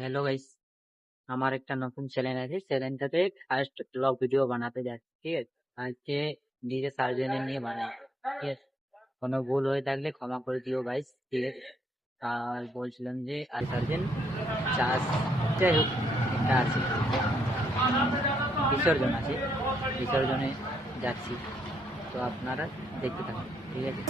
Hello guys, আমার একটা নতুন চ্যানেল আছে। চ্যানেলটাতে ফার্স্ট ব্লগ ভিডিও বানাতে যাচ্ছি, ঠিক আছে? আজকে নিজে সার্জেনের নিয়ে বানাই, ঠিক আছে? কোনো ভুল হয়ে থাকলে ক্ষমা করে দিও গাইস, ঠিক আছে? আর বলছিলাম যে আর সার্জেন চাষ, যাই হোক একটা আছে, বিসর্জন আছে, বিসর্জনে যাচ্ছি। তো আপনারা দেখতে থাকুন, ঠিক আছে?